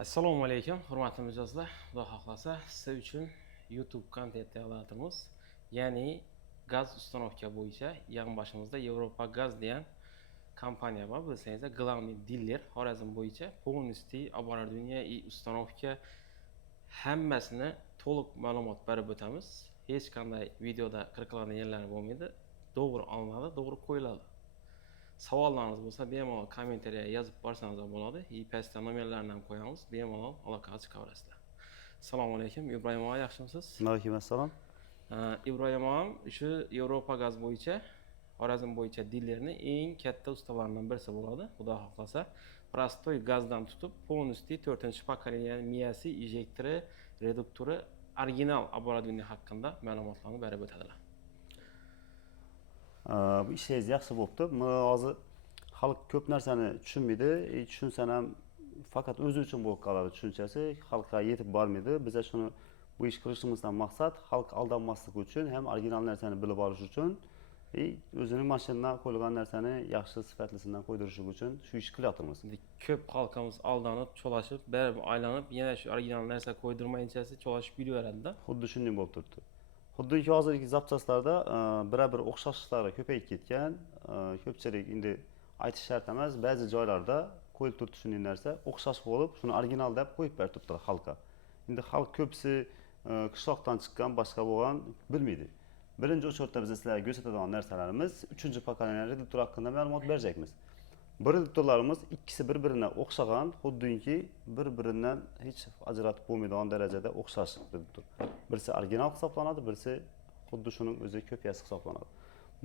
Assalomu alaykum, hurmatli mijozlar. Xudo xohlasa, siz uchun YouTube kontent tayyorlayapmiz. Ya'ni gaz ustanovka bo'yicha yonboshimizda Yevropa Gaz degan kompaniya bor. Bilsangiz, главный дилер Xorazm bo'yicha полностью оборудование и установка hammasini to'liq ma'lumot berib o'tamiz. Hech qanday videoda qirqiladigan yerlar bo'lmaydi. To'g'ri olinadi, to'g'ri qo'yiladi. Savollarınız bo'lsa bemalol kommentariya yozib borsangiz bo'ladi. Pastda nomerlarni ham qo'yamiz. Bemalol aloqaga chiqaverasizlar. Assalomu alaykum, Ibrohim aka, yaxshimisiz? Alaykum assalom. Ibrohim akam shu Yevropa Gaz bo'yicha, Xorazm bo'yicha dillerning eng katta ustalaridan birisi bo'ladi, xudo xohlasa. Prostoy gazdan tutib, полностью 4-pokoleniya miyasi, injektori, reduktori, original оборудование haqida ma'lumotlarni berib o'tadilar. Bu ishingiz yaxshi bo'pti. Hozir xalq ko'p narsani tushunmaydi. Tushunsa ham faqat o'zi uchun bo'lib qoladi tushunchasi. Xalqqa yetib bormaydi. Biz shuni bu ish qilishimizdan maqsad xalq aldanmasligi uchun, ham original narsani bilib olish uchun, o'zining mashinadan qo'yilgan narsani yaxshi sifatlisidan qo'ydirish uchun shu ish qilyapmiz. Ko'p xalqimiz aldanib, cho'lashib, berib aylanib, yana shu original narsa qo'ydirmayinchasi cho'lashib yuraveradi-da. Xuddi shunday bo'lib turibdi. Xuddiki hozirgi zapchastlarda bir o'xshashliklari ko'payib ketgan. Ko'pchilik endi aytish shart emas, ba'zi joylarda qo'yib turibdi shunday narsa, o'xshash bo'lib, shuni original deb qo'yib berib turibdilar xalqqa. Endi xalq ko'psi qishloqdan chiqqan, boshqa bo'lgan bilmaydi. Birinchi o'chirda biz sizlarga ko'rsatadigan narsalarimiz 3-pokoleniya reduktor haqida ma'lumot berajakmiz. Bu reduktorlarimiz ikkisi bir-birine o'xshagan, xuddiki bir-biridan hech ajratib bo'lmaydigan darajada o'xshash reduktor. Birisi original hisoblanadi, birisi xuddi shuning o'zi kopiyasi hisoblanadi.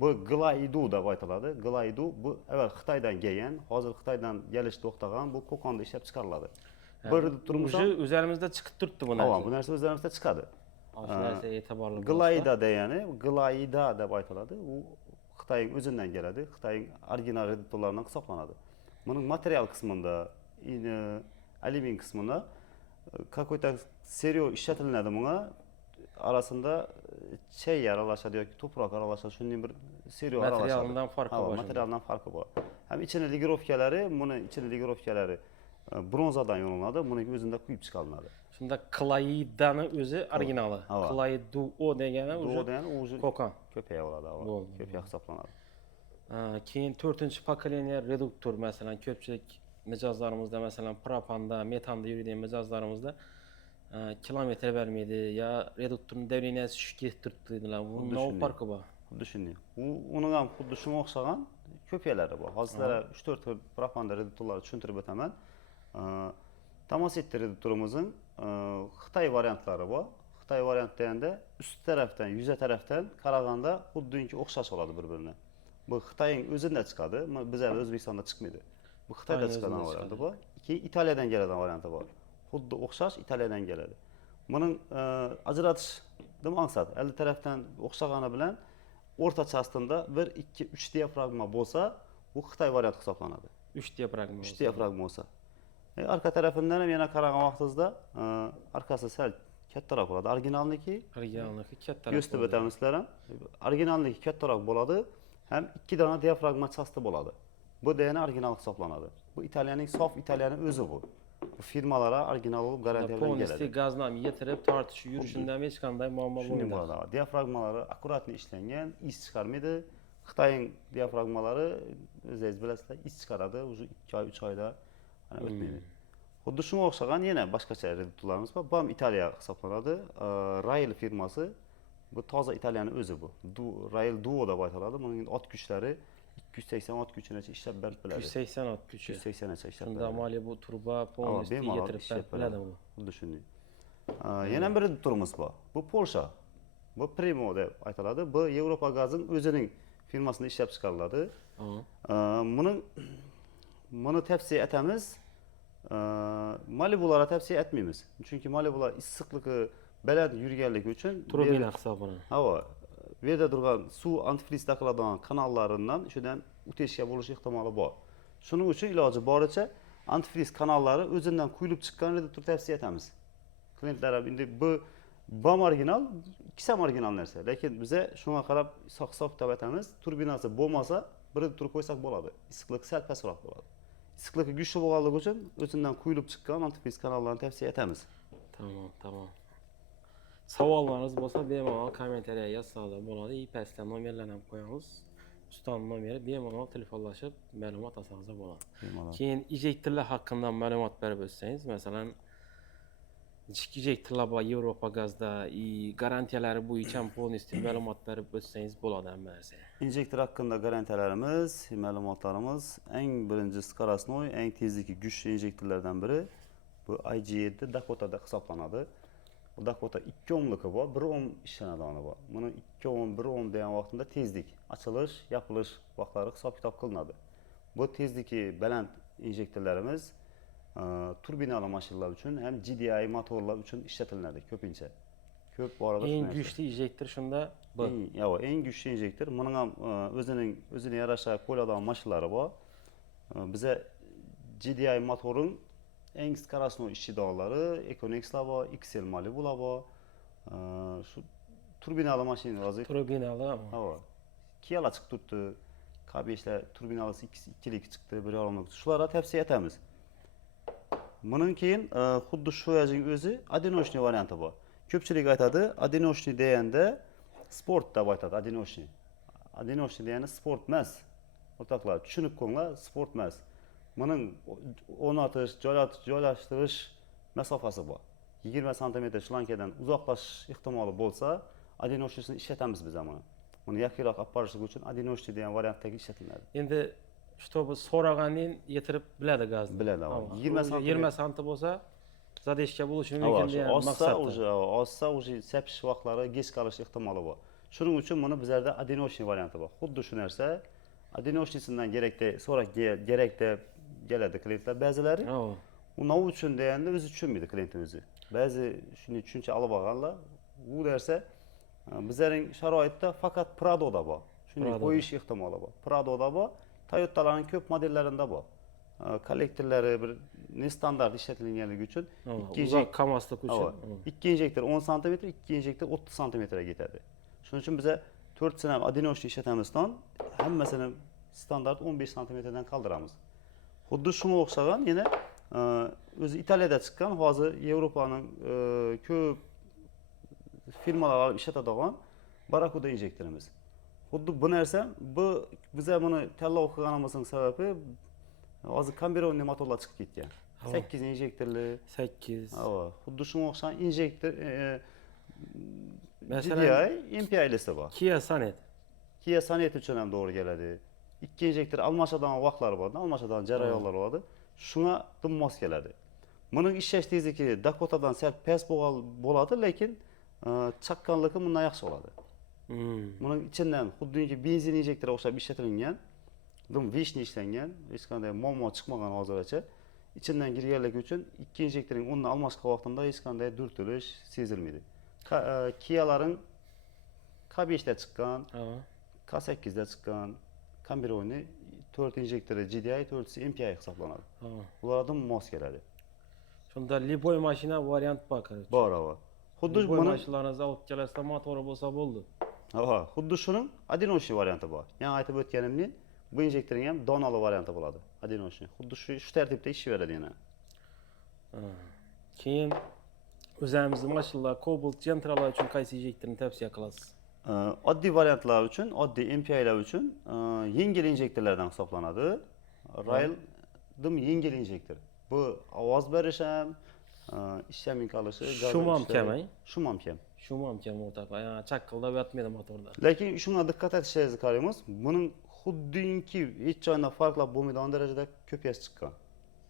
Bu Glaidu deb aytiladi. Glaidu bu avval Xitoydan kelgan, hozir Xitoydan kelish to'xtagan, bu Qo'qonda ishlab chiqariladi. Bu reduktorimiz o'zlarimizda chiqib turibdi bu narsa. Bu narsa o'zlarimizda chiqadi. Shu narsaga e'tiborli bo'lib. Glaida degani, Glaida deb aytiladi. U Xitoyning o'zidan keladi. Xitoyning original reduktorlaridan hisoblanadi. Buning material qismida, alyumin qismida какой-то seriyo ishlatiladi bunga. Arasında şey aralashadi yoki to'proq aralashadi, shunday bir seriyo aralashadi. Materialdan farqi bor. Materialdan farqi bor. Ham ichini ligirovkalari, buni ichini ligirovkalari bronzadan yo'linadi, buning o'zida quyib chiqariladi. Shunda Klaidani o'zi originali. Klaiduo degani o'zi Qo'qon. Ko'paya bo'ladi, ko'paya hisoblanadi. Keyin 4-pokoleniya reduktor, masalan, ko'pchilik mijozlarimizda, masalan, propanda, metanda yuradigan mijozlarimizda kilometr vermeydi ya reduktorning davleniyasi tushib ketib turibdilar. Bundan nima farqi bor? Xuddi shunday. Uning ham xuddi shunga o'xshagan kopiyalari bor. Hozir 3-4 xil propanda reduktorlarni tushuntirib o'taman. Tomoset reduktorimizning Xitoy variantlari bor. Xitoy variant deganda ust tarafdan, yuza tarafdan qaraganda xuddiki o'xshash bo'ladi bir-birine. Bu Xitoyning o'zida chiqadi, bizlar O'zbekistonda chiqmaydi. Bu Xitoyda chiqqan varianti bor. Keyin Italiyadan keladigan varianti bor. Xuddi o'xshash Italiyadan keladi. Buning ajratishni maqsad, alli tarafdan o'xshagani bilan o'rtachasida 1, 2, 3 diafragma bo'lsa, bu Xitoy varianti hisoblanadi. 3 diafragma. 3 diafragma bo'lsa. Arka tarafından ham yana qaragan vaqtingizda arkasi sal kattaroq bo'ladi. Originalniki kattaroq. Ko'rsatib o'tamiz sizlar ham. Originalniki kattaroq bo'ladi, ham 2 dona diafragma chasti bo'ladi. Bu degani original hisoblanadi. Bu Italiyaning sof Italiyaning o'zi bu. Bu firmalara original bo'lib garantiya bilan keladi. Polностью gazdan yetirib, tortish yurishidan hech qanday muammo bo'lmaydi. Diafragmalari akkuratli ishlangan, is chiqarmaydi. Xitoyning diafragmalari o'zingiz bilasizlar, is chiqaradi, o'zi 2 oy, 3 oyda o'tmaydi. Xuddi shunga o'xshagan yana boshqacha reduktorlarimiz bor. Bu ham Italiya hisoblanadi. Rail firmasi, bu toza Italiyaning o'zi bu. Rail Duo deb aytiladi. Buning ot kuchlari 280 ot kuchigacha ishlab berib biladi. 280 ot kuchi. 280 gacha ishlab beradi. Shunda amaliy bu turba polностью yetirib biladi bu. Xuddi shunday. Yana bir reduktorimiz bor. Bu Polsha. Bu Primo deb aytiladi. Bu Yevropa Gazning o'zining firmasida ishlab chiqariladi. Buni tavsiya etamiz. Malibulara tavsiya etmaymiz. Chunki Malibular issiqligi baland yurganligi uchun turbina hisoblanadi. Bu yerda turgan suv antifriz taqiladigan kanallaridan shundan o'tishga bo'lish ehtimoli bor. Shuning uchun iloji boricha antifriz kanallari o'zidan quyilib chiqqan reduktor tavsiya etamiz. Klientlar endi bu bam original, ikkisi ham original narsa. Lekin biza shunga qarab hisob-kitob etamiz. Turbinasi bo'lmasa, bir reduktor qo'ysak bo'ladi. Issiqlik sal pastroq bo'ladi. issiqlikka güçlü bo'lganligi uchun o'zidan quyilib chiqqan antifriz kanallarni tavsiya etamiz. Tamam. Savollarınız bo'lsa bemalol kommentariyaga yozsangiz bo'ladi. Pastda nomerlarni ham qo'yamiz. Ustaning nomeri bemalol telefonlashib ma'lumot olsangiz bo'ladi. Bemalol. Keyin injektorlar haqida ma'lumot berib o'tsangiz, masalan, injektorlar bor Yevropa gazda, garantiyalari bo'yicha ham полностью ma'lumot berib o'tsangiz bo'ladi hamma narsa. Injektor hakkında garantiyalarimiz, ma'lumotlarimiz eng birinchi skоростной, eng tezligi güçlü injektorlardan biri bu IG7 Dakota'da hisoblanadi. Bu Dakota 2 ohmligi bor, 1 ohm ishlanadi ona bor. Buni 2 ohm, 1 ohm degan vaqtida tezlik, ochilish, yopilish vaqtlari hisob-kitob qilinadi. Bu tezligi baland injektorlarimiz turbinalı mashinalar uchun ham GDI motorlar uchun ishlatiladi ko'pincha. Ko'p borada Eng güçlü injektor shunda bu. Eng güçlü injektor. Bunun ham o'ziga yarasha qo'yiladigan mashinalari bor. Bize GDI motorun eng skоростной ishchidonlari Econex'lar bor, XL Malibu'lar bor. Shu turbinalı mashina hozir. Turbinalı. Kiyalar chiqib turibdi. K5'lar turbinalısı 2'lik chiqdi, 1.5'lik. Shularga tavsiya etamiz. Bunun keyin xuddi shu yajing o'zi одиночный varianti bor. Ko'pchilik aytadi, одиночный deganda sport deb aytadi, одиночный. Одиночный degani sport emas. O'rtoqlar, tushunib qo'yinglar, sport emas. Buning o'rnatish, joylashtirish masofasi bor. 20 sm shlankadan uzoqlashish ehtimoli bo'lsa, одиночныйsini ishlatamiz biz ham. Buni yaqinroq olib borishlik uchun одиночный degan variantdagi ishlatiladi. Endi чтобы so'ragandan yetirib biladi gazni. Biladi. 20 sm bo'lsa, zadeshka bo'lishi mumkin degan maqsadda. Ozsa уже sepish vaqtlari geç qolish ehtimoli bor. Shuning uchun buni bizlarda одиночный varianti bor. Xuddi shu narsa одиночныйsidan kerakda keladi klientlar ba'zilari. Uning uchun deganda o'zi tushunmaydi klientimizni. Ba'zi shuni tushuncha olib olganlar, bu narsa bizning sharoitda faqat Prado'da bor. Shuni qo'yish ehtimoli bor. Prado'da bor. Toyota'larning ko'p modellarida bor. Kollektorlari bir nestandart ishlatilganligi uchun uzoq qamaslik uchun 2 injektor 10 sm, 2 injektor 30 sm ga ketadi. Shuning uchun biz 4 sini ham одиночный ishlatamizdan hammasini standart 15 sm dan qoldiramiz. Xuddi shunga o'xshagan yana o'zi Italiyada chiqqan, hozir Yevropaning ko'p firmalar olib ishlatadigan Barakuda injektorimiz. Xuddi bu narsa, biz buni tanlov qilganimizning sababi hozir kombinerli motorlar chiqib ketgan. 8 injektorli. 8. Xuddi shunga o'xshagan injektor Masalan, GDI MPI'lisi bor. Kia Sonet. Kia Sonet uchun ham to'g'ri keladi. 2 injektor almashadigan vaqtlari bor, almashadigan jarayonlar bor. Shunga mos keladi. Buning ishlash tezligi Dakota'dan sal past bo'ladi, lekin chaqqanligi bundan yaxshi bo'ladi. Buning ichidan xuddiki benzin injektori o'xshab ishlatilgan, vishni ishlangan, hech qanday muammo chiqmagan hozirgacha. İçinden girganligi uchun 2 injektorning o'rnini almashgan vaqtida hech qanday durtilish sezilmaydi. Kia'ların K5'da chiqqan, K8'da chiqqan, kombinerli 4 injektori GDI, 4'si MPI hisoblanadi. Ulardan mos keladi. Shunda liboy mashina variant bor. Bor. Xuddi buni mashinalarni olib kelasizlar, motori bo'lsa bo'ldi. Xuddi shuning одиночный varianti bor. Yana aytib o'tganimdek, bu injektorning ham donali varianti bo'ladi. Одиночный. Xuddi shu tartibda ish beradi yana. Keyin o'zimizning mashinalar Cobalt Gentra'lar uchun qaysi injektorni tavsiya qilasiz? Oddiy variantlar uchun, oddiy MPI'lar uchun yengil injektorlardan hisoblanadi. Rail yengil injektor. Bu ovoz berish ham, ishlaming qolishi, shum ham kam. Shum ham kam o'rtoqlar. Chaqqildab yotmaydi motorda. Lekin shunga diqqat etishingizni qaraymiz. Buning xuddinki hech joydan farqlab bo'lmaydigan darajada ko'payib chiqqan.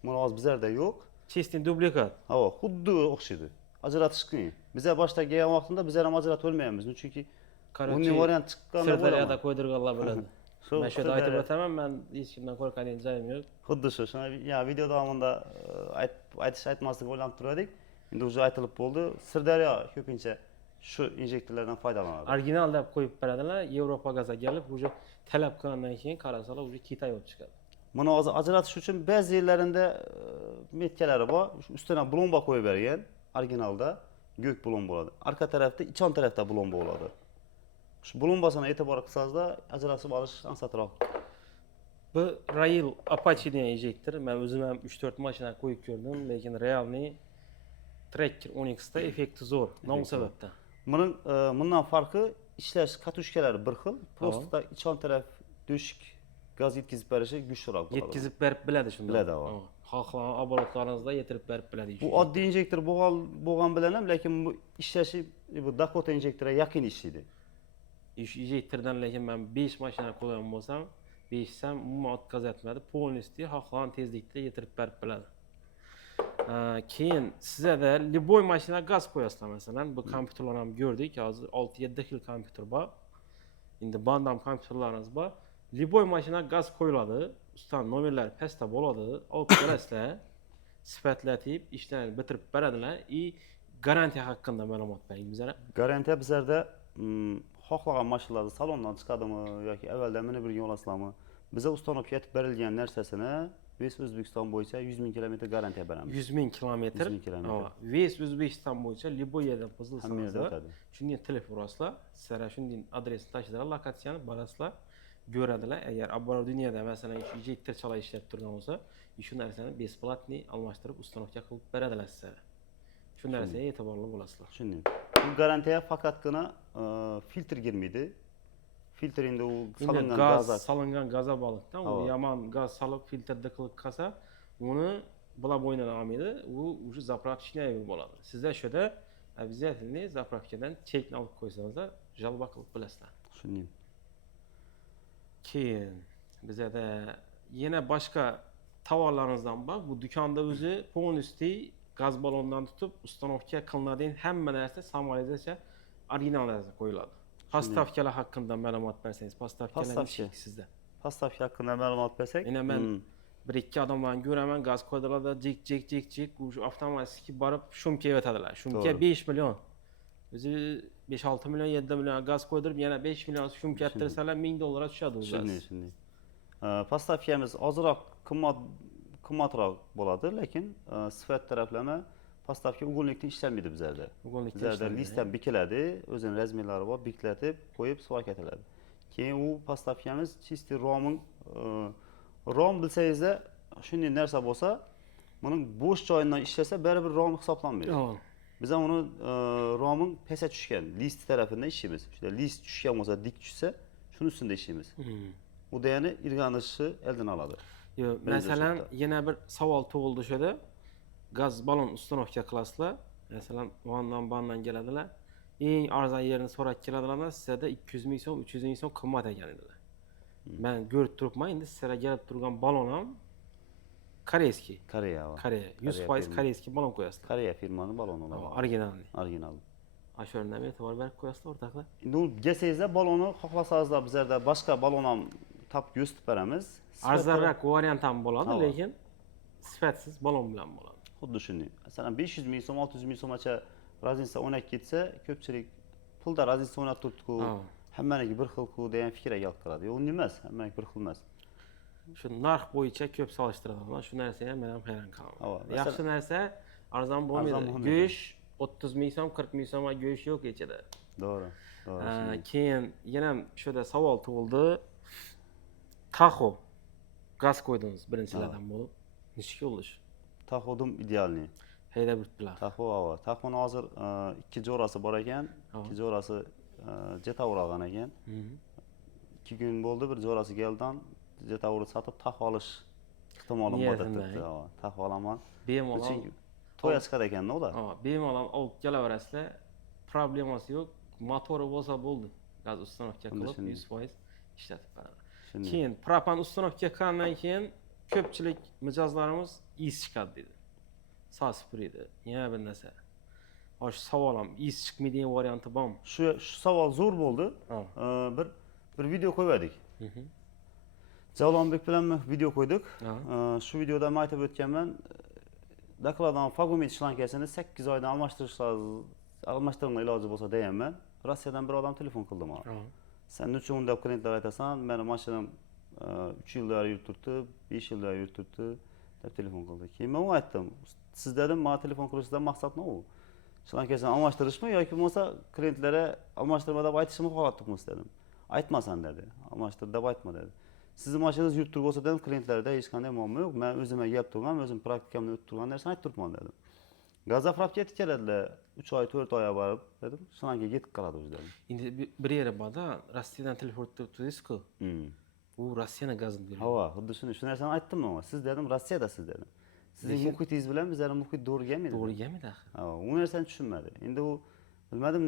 Buni hozir bizlarda yo'q. Chestin dublikat. Xuddi o'xshaydi. Ajratish qiyin. Bizlar boshda kelgan vaqtida bizlar ham ajratib olmaymiz. Chunki bunday variant chiqqanda Sirdaryoda qo'ydirganlar biladi. Men shu yerda aytib o'taman, men hech kimdan qo'rqadigan joyim yo'q. Xuddi shu. Video davomida aytmaslik o'ylab turardik. Endi o'zi aytilib bo'ldi. Sirdaryo ko'pincha shu injektorlardan foydalanadi. Original deb qo'yib beradilar, Yevropa gazga kelib, o'sha talab qilgandan keyin qarasalar, o'sha Xitoy olib chiqadi. Buni hozir ajratish uchun ba'zi yerlarida metkalari bor. Ustidan blomba qo'yib bergan, originalda go'k blomba bo'ladi. Arqa tarafda, ichon tarafda blomba bo'ladi. Shu blombasini e'tibor qilsangizlar, ajratib olish ansonroq. Bu Rail Apache degan ejektir. Men o'zim ham 3-4 mashina qo'yib ko'rdim, lekin Real'ni Tracker 10X da effekti zo'r. Nima sababdan? Bundan farkı ishlash katushkalari bir xil. Просто da ichon taraf düşük gaz yetkazib berishi güçlüroq bo'ladi. Yetkazib berib biladi shunda. Biladi. Xohlagan oborotlaringizda yetirib berib biladi. Bu oddiy injektor bo'lgan bilan ham, lekin bu ishlashi bu Dakota injektorga yaqin ishlaydi. Ejektordan lekin men 5 mashina qo'ygan bo'lsam, 5 ham umuman o'tkaz etmadi. Polностью xohlagan tezlikda yetirib berib biladi. Keyin sizda liboy mashina gaz qo'yasizlar masalan, bu kompyuterlarni ham ko'rdik. Hozir 6-7 xil kompyuter bor. Endi bandam kompyuterlarimiz bor. Liboy mashina gaz qo'yiladi. Ustidan nomerlar pastda bo'ladi. Olib kelasizlar, sifatlatib, ishlarni bitirib beradilar. Garantiya haqida ma'lumot bering bizga. Garantiya bizlarda xohlagan mashinalarni salondan chiqadimi yoki avvaldan minib birga olasizlarmi? Biza ustanobga yetib berilgan narsasini West O'zbekiston bo'yicha 100 ming kilometr garantiya beramiz. 100 ming kilometr. West O'zbekiston bo'yicha liboy yerda buzilsa, shunday telefon urasizlar, sizlar shunday adresni tashlaydilar, lokatsiyani borasizlar, ko'radilar. Agar abbar dunyoda masalan shu ejektorchalar ishlab turgan bo'lsa, shu narsani besplatni almashtirib uстановка qilib beradilar sizlarga. Shu narsaga e'tiborli bo'lasizlar. Shunday. Bu garantiya faqatgina filtr girmaydi. Filtr endi u solingan gaz baliqdan u yomon gaz solib filtrda qilib qolsa, uni bular bo'ynina olmaydi, u уже заправочный bo'ladi. Sizlar shunda обязательно заправкаdan chekni olib qo'ysangiz, jalba qilib bilasizlar. Shunday. Keyin bizda yana boshqa tovarlarimizdan bor. Bu do'konda o'zi полностью gaz balondan tutib uстановка qilinadigan hamma narsa samolizatsiya original narsa qo'yiladi. Postavkalar haqida ma'lumot bersangiz, postavkalar sizda. Postavka haqida ma'lumot bersak, yana men bir ikki odamlarni ko'raman, gaz qo'ydilarda jek, o'sha avtomatik borib shumka yetadilar. Shumka 5 million. O'zi 5-6 million, 7 million gaz qo'ydirib, yana 5 million shumka yattirsalar $1000 tushadi o'zi. Shunday. Postavkamiz ozroq qimmatroq bo'ladi, lekin sifat taraflama postavka uyg'unlikda ishlanmaydi bizlarda. Bizlarda listdan bikiladi, o'zining razmerlari bor, biklatib qo'yib suvoq etiladi. Keyin u postavkamiz chisti rom bilsangizda shunday narsa bo'lsa, buning bo'sh joyidan ishlasa baribir rom hisoblanmaydi. Biz ham uni romning pastga tushgan list tarafidan ishlaymiz. Shunda list tushgan bo'lsa, dik tushsa, shuning ustida ishlaymiz. U degani irg'anishni oldini oladi. Yo'q, masalan, yana bir savol tug'ildi shunda. Gaz balon uстановка qilasizlar. Masalan, bandan keladilar. Eng arzon yerini so'rab keladilar. Sizda 200 ming so'm, 300 ming so'm qimmat ekan edilar. Men ko'rib turibman, endi sizlarga kelib turgan balon ham koreyskiy. Koreya. 100% koreyskiy balon qo'yasizlar. Koreya firmani baloni ular. Original. Ashurdan e'tibor berib qo'yasizlar o'rtoqlar. Endi u kelsangizlar balonni xohlasangizlar bizlarda boshqa balon ham topib yo'sitib beramiz. Arzonroq variant ham bo'ladi, lekin sifatsiz balon bilan bo'ladi. Xuddi shunday. Masalan 500 ming so'm, 600 ming so'mgacha raziniya o'ynab ketsa, ko'pchilik pulda raziniya o'ynab turibdi-ku, hammaniki bir xil-ku degan fikrga kelib qoladi. Yo'q, uni emas, hammaniki bir xil emas. Shu narx bo'yicha ko'p solishtiradilar. Shu narsaga men ham hayron qolaman. Yaxshi narsa arzon bo'lmaydi. Go'sht 30 ming so'm, 40 ming so'mga go'sht yo'q ichida. To'g'ri. Keyin yana shunda savol tug'ildi. Taxo gaz qo'ydingiz birinchilardan bo'lib. Nechta yo'lish? Taxodim idealniy. Haydab o'tdilar. Taxoni hozir ikki jo'rasi bor ekan. Ikki jo'rasi jetavr olgan ekan. 2 kun bo'ldi, bir jo'rasi keldan jetavr sotib taxo olish ehtimolim bor debdi. Taxo olaman. Bemalol to'ya chiqadi ekanda ular. Bemalol olib kelaverasizlar. Problemasi yo'q. Motori bo'lsa bo'ldi. Gaz uстановка qilib 100% ishlatib beradi. Keyin propan uстановка qilgandan keyin ko'pchilik mijozlarimiz is chiqadi dedi. Soch puriydi. Yana bir narsa. Shu savol ham is chiqmaydigan varianti bormi? Shu savol zo'r bo'ldi. Bir video qo'ydik. Javlonbek bilan video qo'ydik. Shu videoda men aytib o'tganman, Dakladan Fagomet shlankasini 8 oydan almashtiringlar iloji bo'lsa deyapman. Rossiyadan bir odam telefon qildi menga. Sen nechun unda klientlar aytasan, meni mashinam 3 yilda yurtirdi, 5 yilda yurtirdi deb telefon qildi. Keyin men aytdim, siz dedim, menga telefon qilishdan maqsad nima u? Shlankasini almashtirishmi yoki bo'lmasa klientlarga almashtirma deb aytishimni xohlatdingmi dedim. Aytmasan dedi. Almashtir deb aytma dedi. Sizni mashinangiz yurib turib bo'lsa ham klientlarda hech qanday muammo yo'q. Men o'zimga kelib turgan, o'zim praktikamda o'tib turgan narsani aytib turibman dedim. Gaz zapravka yetib keladilar. 3 oy, 4 oyga borib dedim. Shundan yetib qoladi o'zi dedim. Endi bir yeri borda Rossiyadan telefon turibsiz-ku. Bu Rossiyaning gazini beradi. Hava, xuddi shu narsani aytdim men. Siz dedim Rossiyadasiz dedim. Sizning muhitingiz bilan bizning muhit to'g'ri kelmaydi. To'g'ri kelmaydi axir. Ha, u narsani tushunmadi. Endi u bilmadim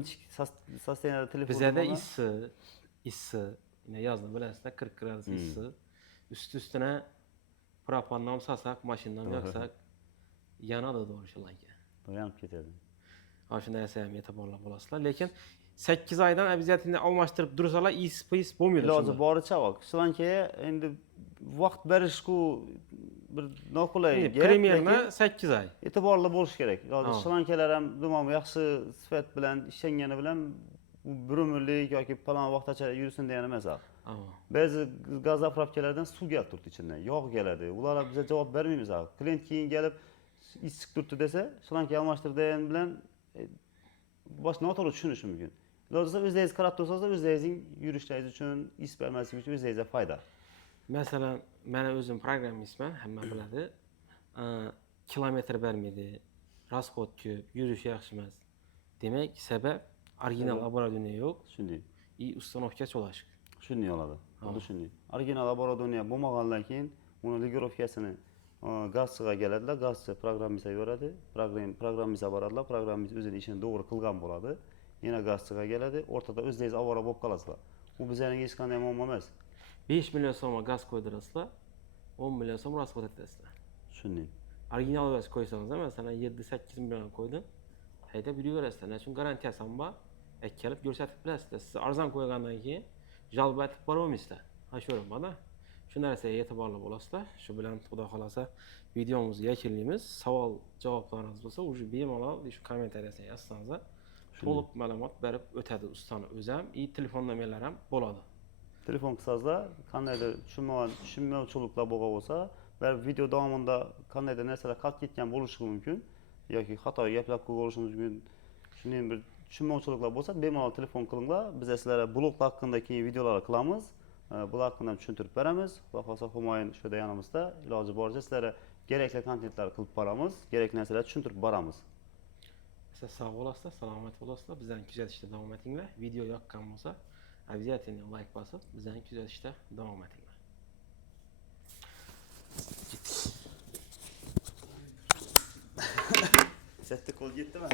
sostenada telefon. Bizlarda issi, yine yazda bilasizlar 40 gradus issi. Üstüne propandan sasak, maşindan yaksak yanadi doğru shularga. Yanib ketadi. Ana shu narsa ham e'tiborlab bo'lasizlar. Lekin 8 oydan обязательно almashtirib tursalar is bo'lmaydi. Iloji boricha vaq. Shundan endi vaqt berishku bir noqulay gap. Primerna 8 oy. E'tiborli bo'lish kerak. Iloji shlankalar ham dumam yaxshi sifat bilan ishlangani bilan bu bir umrlik yoki falon vaqtgacha yursin degani emas. Ba'zi gaz zapravkalardan suv kelib turibdi ichidan, yog' keladi. Ular bizga javob bermaymiz. Klient keyin kelib is chiqib turibdi desa, shlanka almashtirgan bilan boshqa noto'g'ri tushunishi mumkin. Iloji o'zingiz qarab tursangiz, o'zingizning yurishlaringiz uchun, is bermaslik uchun o'zingizga foyda. Masalan, meni o'zim programmistman, hamma biladi. Kilometr bermaydi, rasxod ko'p, yurish yaxshi emas. Demak, sabab original оборудование yo'q. Shunday. Установка cho'lashik. Shunday oladi. Xuddi shunday. Original оборудование bo'lmagandan keyin uni ligirovkasini gazchiga keladilar, gazchi programmistga beradi, programmistga boradilar, programmist o'zining ishini to'g'ri qilgan bo'ladi. Yana gazchiga keladi, o'rtada o'zingiz avvalo bo'lib qolasizlar. Bu bizning hech qanday muammo emas. 5 million so'mga gaz qo'ydirasizlar, 10 million so'm rasxod etasizlar. Shunday. Original gaz qo'ysangiz, masalan 7-8 million qo'ydim, haydab yuraverasizlar. Chunki garantiyasi ham bor. Kelib ko'rsatib bilasizlar. Siz arzon qo'ygandan keyin jalb etib borolmaysizlar. Ha shu bo'ladi. Shu narsaga e'tiborli bo'lasizlar. Shu bilan xudo xolasa videomizni yakunlaymiz. Savol javoblaringiz bo'lsa, o'sha bemalol shu kommentariyasiga yozsangiz, to'liq ma'lumot berib o'tadi ustani o'zi ham, telefon nomerlari ham bo'ladi. Telefon qilsangizlar, qandaydir tushunmovchiliklar bo'lgan bo'lsa, baribir video davomida qandaydir narsalar qolib ketgan bo'lishi mumkin yoki xato gaplar qilib bo'lishi mumkin. Shuning bir tushunmovchiliklar bo'lsa, bemalol telefon qilinglar. Biz sizlarga blog haqida keyin videolar qilamiz. Bular haqida tushuntirib beramiz. Xudo xolasa Humoyun shu yanimizda, iloji boricha sizlarga kerakli kontentlar qilib boramiz, kerakli narsalar tushuntirib boramiz. Siz sog' bo'lasizlar, salomat bo'lasizlar. Bizlarni kuzatishda davom etinglar. Video yoqqan bo'lsa, обязательно like bosib, bizlarni kuzatishda davom etinglar. Setda qo'l yetdimi?